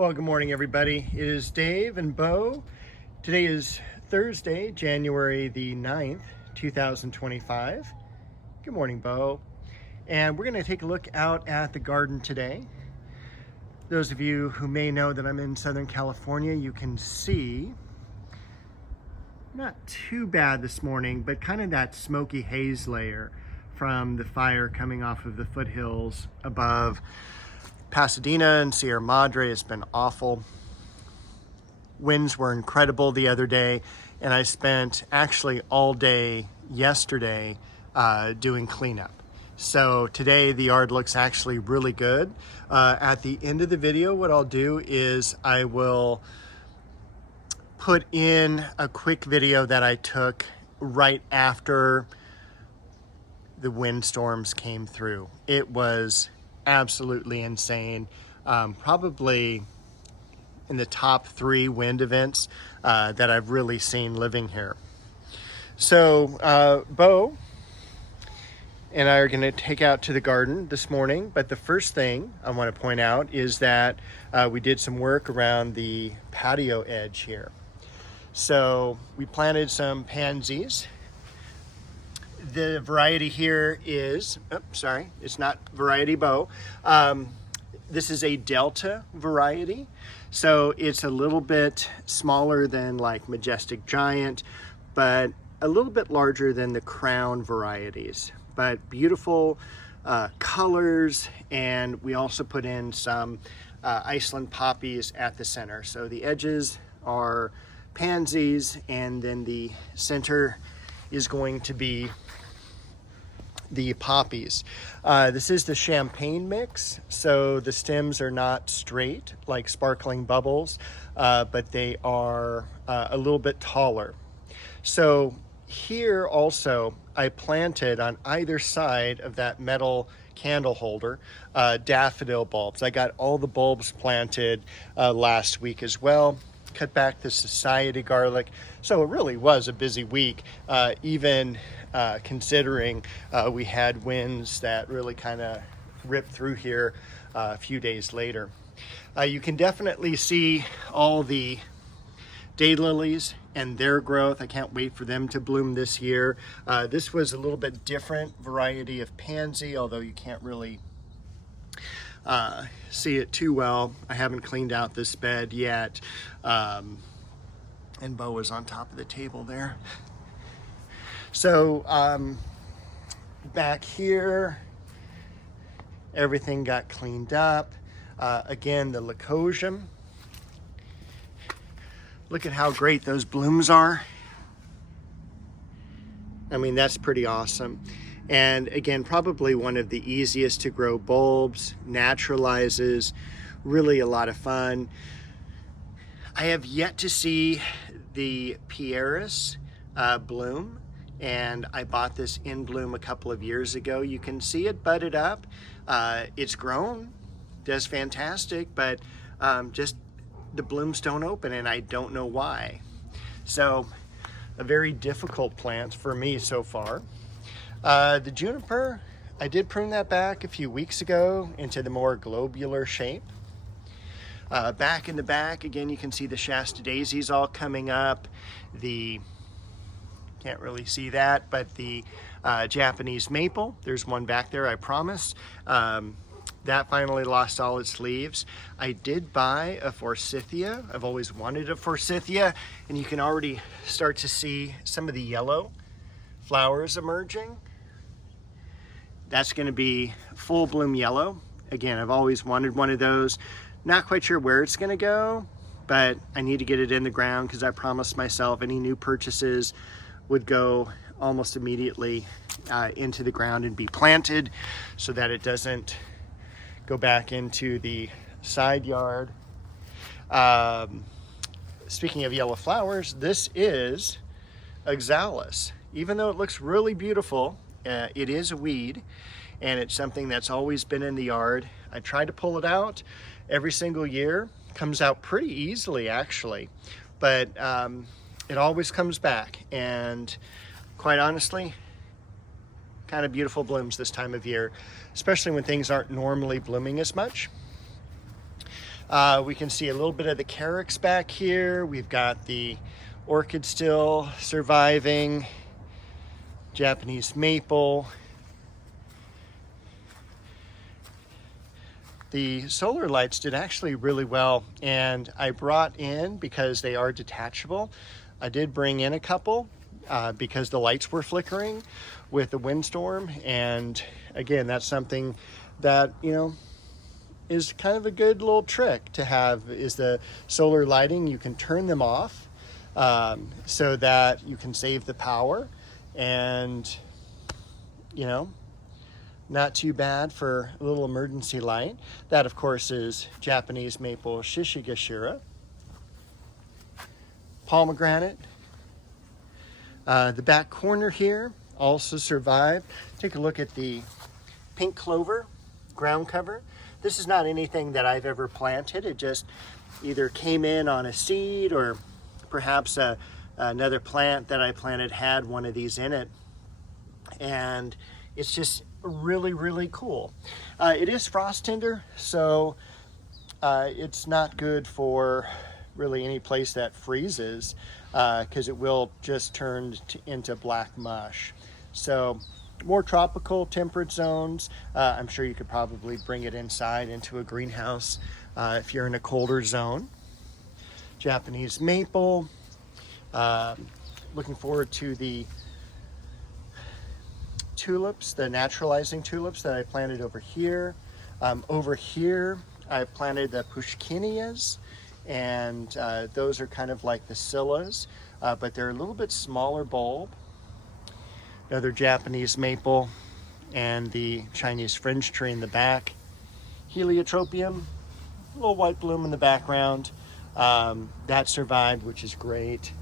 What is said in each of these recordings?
Well, good morning, everybody. It is Dave and Bo. Today is Thursday, January the 9th, 2025. Good morning, Bo. And we're going to take a look out at the garden today. Those of you who may know that I'm in Southern California, you can see not too bad this morning, but kind of that smoky haze layer from the fire coming off of the foothills above Pasadena and Sierra Madre. Has been awful. Winds were incredible the other day, and I spent actually all day yesterday doing cleanup. So today the yard looks actually really good. At the end of the video, what I'll do is I will put in a quick video that I took right after the windstorms came through. It was absolutely insane. Probably in the top 3 wind events that I've really seen living here. So Bo and I are going to take out to the garden this morning, but the first thing I want to point out is that we did some work around the patio edge here. So we planted some pansies. The variety here is, it's not variety Bo. This is a Delta variety. So it's a little bit smaller than like Majestic Giant, but a little bit larger than the Crown varieties. But beautiful colors, and we also put in some Iceland poppies at the center. So the edges are pansies, and then the center is going to be the poppies. This is the champagne mix, so the stems are not straight like sparkling bubbles, but they are a little bit taller. So here also I planted on either side of that metal candle holder daffodil bulbs. I got all the bulbs planted last week as well. Cut back the society garlic. So it really was a busy week, even considering we had winds that really kind of ripped through here a few days later. You can definitely see all the daylilies and their growth. I can't wait for them to bloom this year. This was a little bit different variety of pansy, although you can't really see it too well. I haven't cleaned out this bed yet. And Bo is on top of the table there. So back here, everything got cleaned up. Again, the leucosium. Look at how great those blooms are. I mean, that's pretty awesome. And again, probably one of the easiest to grow bulbs, naturalizes, really a lot of fun. I have yet to see the Pieris bloom, and I bought this in bloom a couple of years ago. You can see it budded up. It's grown, does fantastic, but just the blooms don't open, and I don't know why. So a very difficult plant for me so far. The juniper, I did prune that back a few weeks ago into the more globular shape. Back in the back, again, you can see the Shasta daisies all coming up. Can't really see that, but the Japanese maple, there's one back there, I promise. That finally lost all its leaves. I did buy a forsythia. I've always wanted a forsythia, and you can already start to see some of the yellow flowers emerging. That's going to be full bloom yellow. Again, I've always wanted one of those. Not quite sure where it's going to go, but I need to get it in the ground because I promised myself any new purchases would go almost immediately into the ground and be planted so that it doesn't go back into the side yard. Speaking of yellow flowers, this is oxalis. Even though it looks really beautiful, it is a weed, and it's something that's always been in the yard. I try to pull it out every single year. Comes out pretty easily, actually, but it always comes back, and quite honestly, kind of beautiful blooms this time of year, especially when things aren't normally blooming as much. We can see a little bit of the carex back here. We've got the orchid still surviving, Japanese maple. The solar lights did actually really well, and I brought in, because they are detachable, I did bring in a couple because the lights were flickering with the windstorm. And again, that's something that, you know, is kind of a good little trick to have, is the solar lighting. You can turn them off so that you can save the power, and, you know, not too bad for a little emergency light. That, of course, is Japanese maple shishigashira. Pomegranate. The back corner here also survived. Take a look at the pink clover ground cover. This is not anything that I've ever planted. It just either came in on a seed, or perhaps another plant that I planted had one of these in it. And it's just really, really cool. It is frost tender, so it's not good for really any place that freezes, because it will just turn into black mush. So more tropical temperate zones, I'm sure you could probably bring it inside into a greenhouse if you're in a colder zone. Japanese maple. Looking forward to the tulips, the naturalizing tulips that I planted over here. Over here, I planted the pushkinias, and those are kind of like the scillas, but they're a little bit smaller bulb. Another Japanese maple, and the Chinese Fringe Tree in the back. Heliotropium, a little white bloom in the background. That survived, which is great.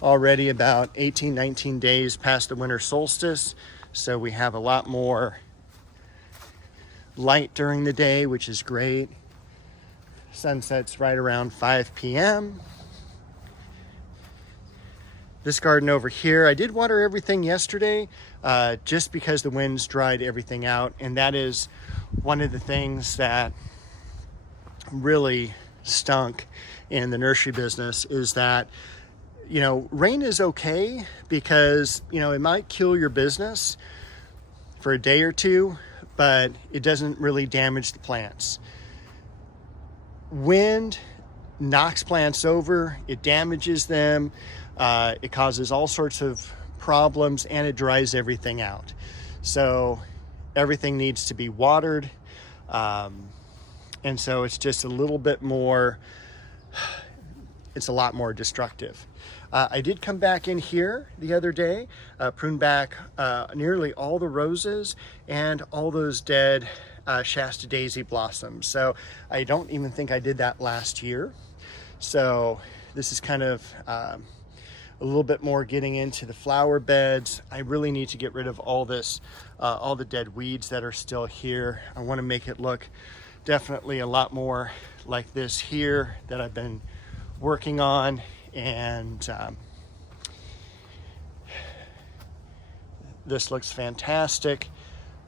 Already about 18, 19 days past the winter solstice, so we have a lot more light during the day, which is great. Sunset's right around 5 p.m. This garden over here, I did water everything yesterday just because the winds dried everything out, and that is one of the things that really stunk in the nursery business, is that, you know, rain is okay because, you know, it might kill your business for a day or two, but it doesn't really damage the plants. Wind knocks plants over, it damages them, it causes all sorts of problems, and it dries everything out. So everything needs to be watered, and so it's just a little bit more, it's a lot more destructive. I did come back in here the other day, prune back nearly all the roses and all those dead Shasta daisy blossoms. So I don't even think I did that last year. So this is kind of a little bit more getting into the flower beds. I really need to get rid of all this, all the dead weeds that are still here. I want to make it look definitely a lot more like this here that I've been working on. And this looks fantastic,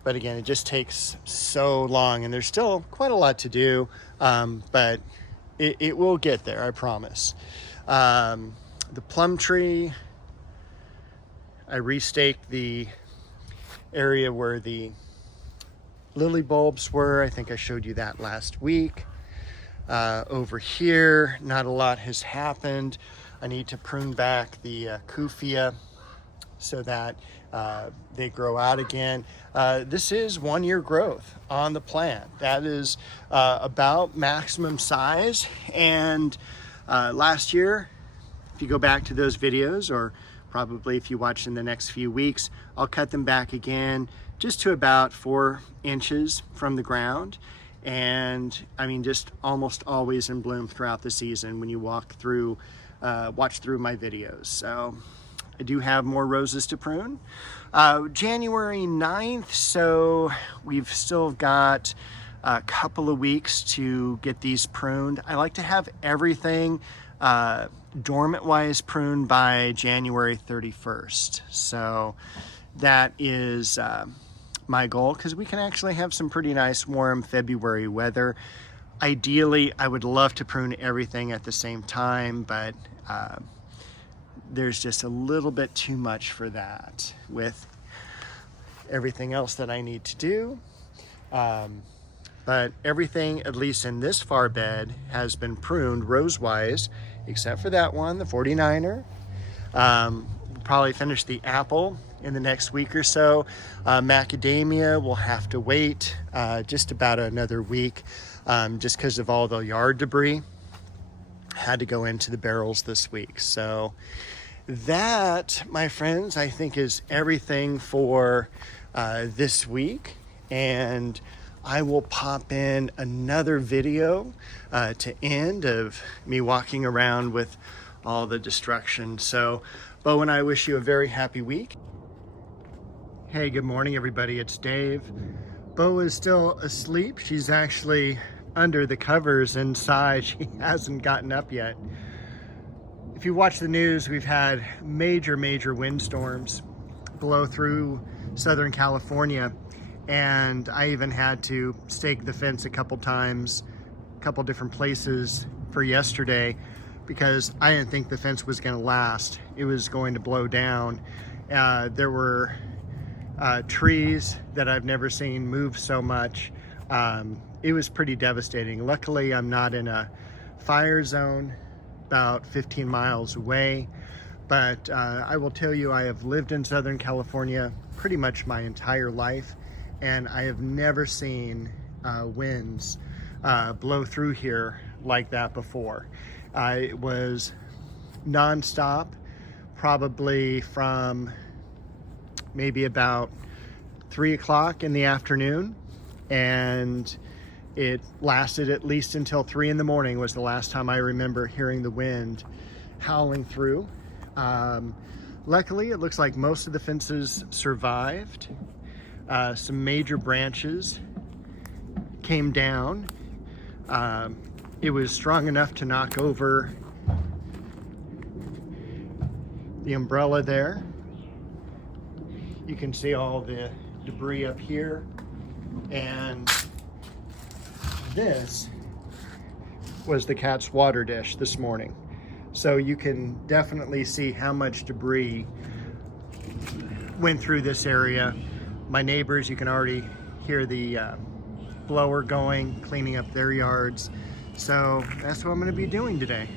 but again, it just takes so long, and there's still quite a lot to do, but it will get there, I promise. The plum tree, I restaked the area where the lily bulbs were. I think I showed you that last week. Over here, not a lot has happened. I need to prune back the kufia so that they grow out again. This is 1 year growth on the plant. That is about maximum size. And last year, if you go back to those videos, or probably if you watch in the next few weeks, I'll cut them back again just to about 4 inches from the ground. And I mean, just almost always in bloom throughout the season when you watch through my videos. So I do have more roses to prune. January 9th, so we've still got a couple of weeks to get these pruned. I like to have everything dormant wise pruned by January 31st. So that is my goal, because we can actually have some pretty nice warm February weather. Ideally, I would love to prune everything at the same time, but there's just a little bit too much for that with everything else that I need to do. But everything, at least in this far bed, has been pruned rose-wise, except for that one, the 49er. We'll probably finish the apple in the next week or so. Macadamia will have to wait just about another week, just because of all the yard debris had to go into the barrels this week. So that, my friends, I think is everything for this week. And I will pop in another video to end of me walking around with all the destruction. So Bo and I wish you a very happy week. Hey, good morning everybody, it's Dave. Bo is still asleep. She's actually under the covers inside. She hasn't gotten up yet. If you watch the news, we've had major windstorms blow through Southern California. And I even had to stake the fence a couple times, a couple different places for yesterday, because I didn't think the fence was going to last. It was going to blow down. There were trees that I've never seen move so much. It was pretty devastating. Luckily, I'm not in a fire zone about 15 miles away. But I will tell you, I have lived in Southern California pretty much my entire life. And I have never seen winds blow through here like that before. It was nonstop, probably from maybe about 3 o'clock in the afternoon, and it lasted at least until 3 in the morning was the last time I remember hearing the wind howling through. Luckily, it looks like most of the fences survived. Some major branches came down. It was strong enough to knock over the umbrella there. You can see all the debris up here. And this was the cat's water dish this morning. So you can definitely see how much debris went through this area. My neighbors, you can already hear the blower going, cleaning up their yards. So that's what I'm going to be doing today.